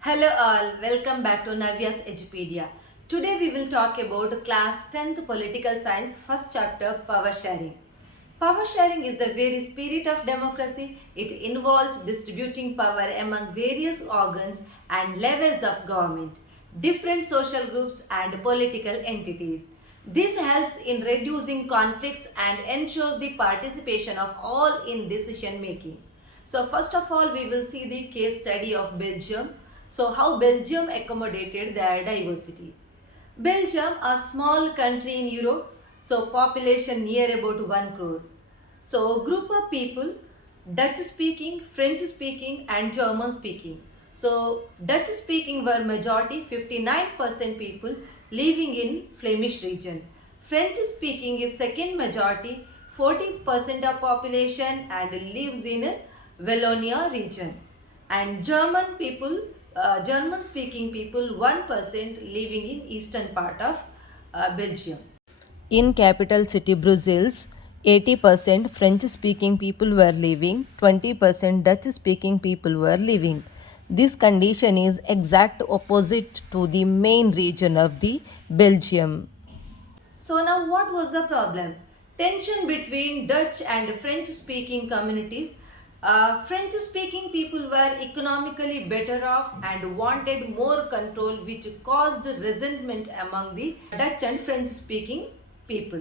Hello all, welcome back to Navya's Edupedia. Today we will talk about class 10th political science first chapter power sharing. Power sharing is the very spirit of democracy. It involves distributing power among various organs and levels of government, different social groups and political entities. This helps in reducing conflicts and ensures the participation of all in decision making. So first of all, we will see the case study of Belgium. So how Belgium accommodated their diversity. Belgium, a small country in Europe, so population near about 1 crore. So group of people, Dutch speaking, French speaking and German speaking. So Dutch speaking were majority 59% people living in Flemish region. French speaking is second majority 40% of population and lives in Wallonia region. And German speaking people 1% living in eastern part of Belgium. In capital city Brussels, 80% French speaking people were living, 20% Dutch speaking people were living. This condition is exact opposite to the main region of the Belgium. So now what was the problem? Tension between Dutch and French speaking communities. French speaking people were economically better off and wanted more control, which caused resentment among the Dutch and French speaking people.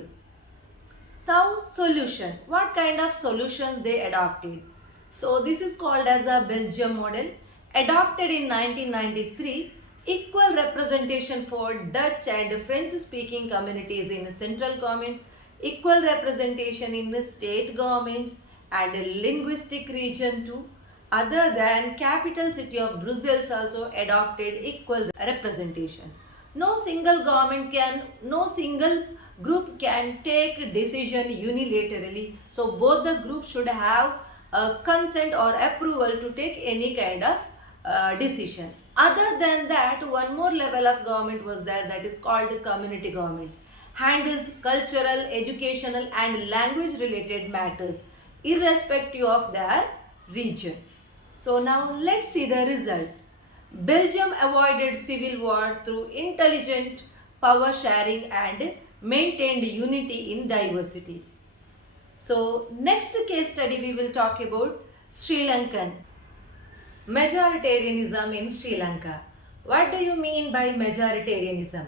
Now solution. What kind of solutions they adopted? So this is called as a Belgium model. Adopted in 1993, equal representation for Dutch and French speaking communities in central government, equal representation in the state governments and linguistic region too. Other than capital city of Brussels also adopted equal representation. No single group can take decision unilaterally. So both the groups should have consent or approval to take any kind of decision. Other than that, one more level of government was there, that is called community government. Handles cultural, educational and language related matters irrespective of their region. So now let's see the result. Belgium avoided civil war through intelligent power sharing and maintained unity in diversity. So next case study we will talk about Sri Lankan. Majoritarianism in Sri Lanka. What do you mean by majoritarianism?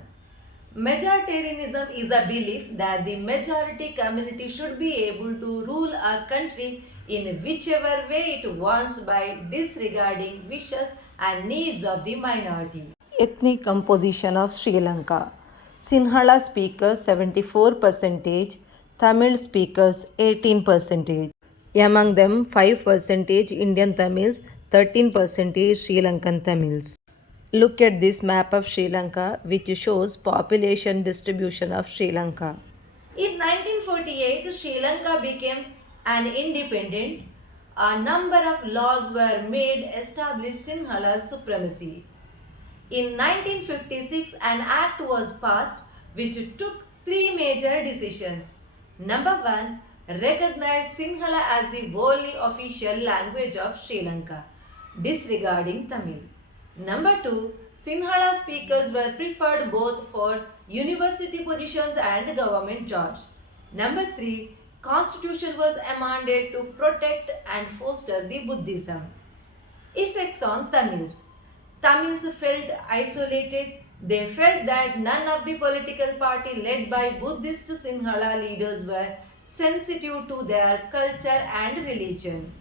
Majoritarianism is a belief that the majority community should be able to rule a country in whichever way it wants by disregarding wishes and needs of the minority. Ethnic composition of Sri Lanka. Sinhala speakers 74%, Tamil speakers 18%. Among them 5% Indian Tamils, 13% Sri Lankan Tamils. Look at this map of Sri Lanka which shows population distribution of Sri Lanka. In 1948, Sri Lanka became an independent. A number of laws were made establish Sinhala's supremacy. In 1956, an act was passed which took three major decisions. Number 1, recognized Sinhala as the only official language of Sri Lanka, disregarding Tamil. Number 2, Sinhala speakers were preferred both for university positions and government jobs. Number 3, Constitution was amended to protect and foster the Buddhism. Effects on Tamils. Tamils felt isolated. They felt that none of the political party led by Buddhist Sinhala leaders were sensitive to their culture and religion.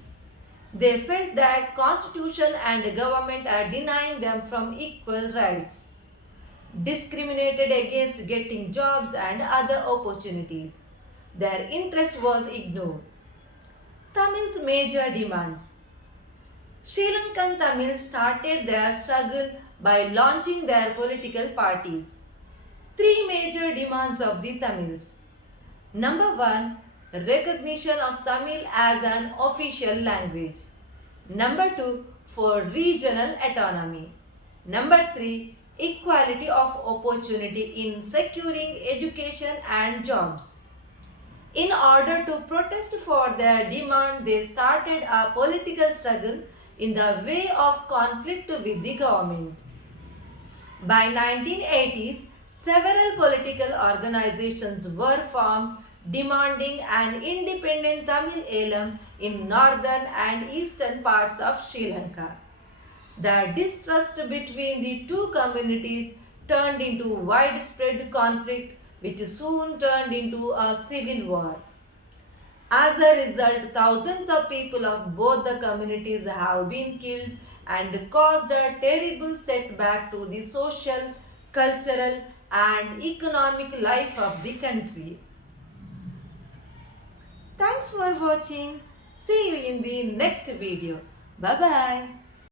They felt that constitution and government are denying them from equal rights, discriminated against getting jobs and other opportunities. Their interest was ignored. Tamils' major demands. Sri Lankan Tamils started their struggle by launching their political parties. Three major demands of the Tamils. Number 1, recognition of Tamil as an official language. Number 2, for regional autonomy. Number 3, equality of opportunity in securing education and jobs. In order to protest for their demand, they started a political struggle in the way of conflict with the government. By 1980s, several political organizations were formed demanding an independent Tamil Elam in northern and eastern parts of Sri Lanka. The distrust between the two communities turned into widespread conflict, which soon turned into a civil war. As a result, thousands of people of both the communities have been killed and caused a terrible setback to the social, cultural, and economic life of the country. Thanks for watching. See you in the next video. Bye bye.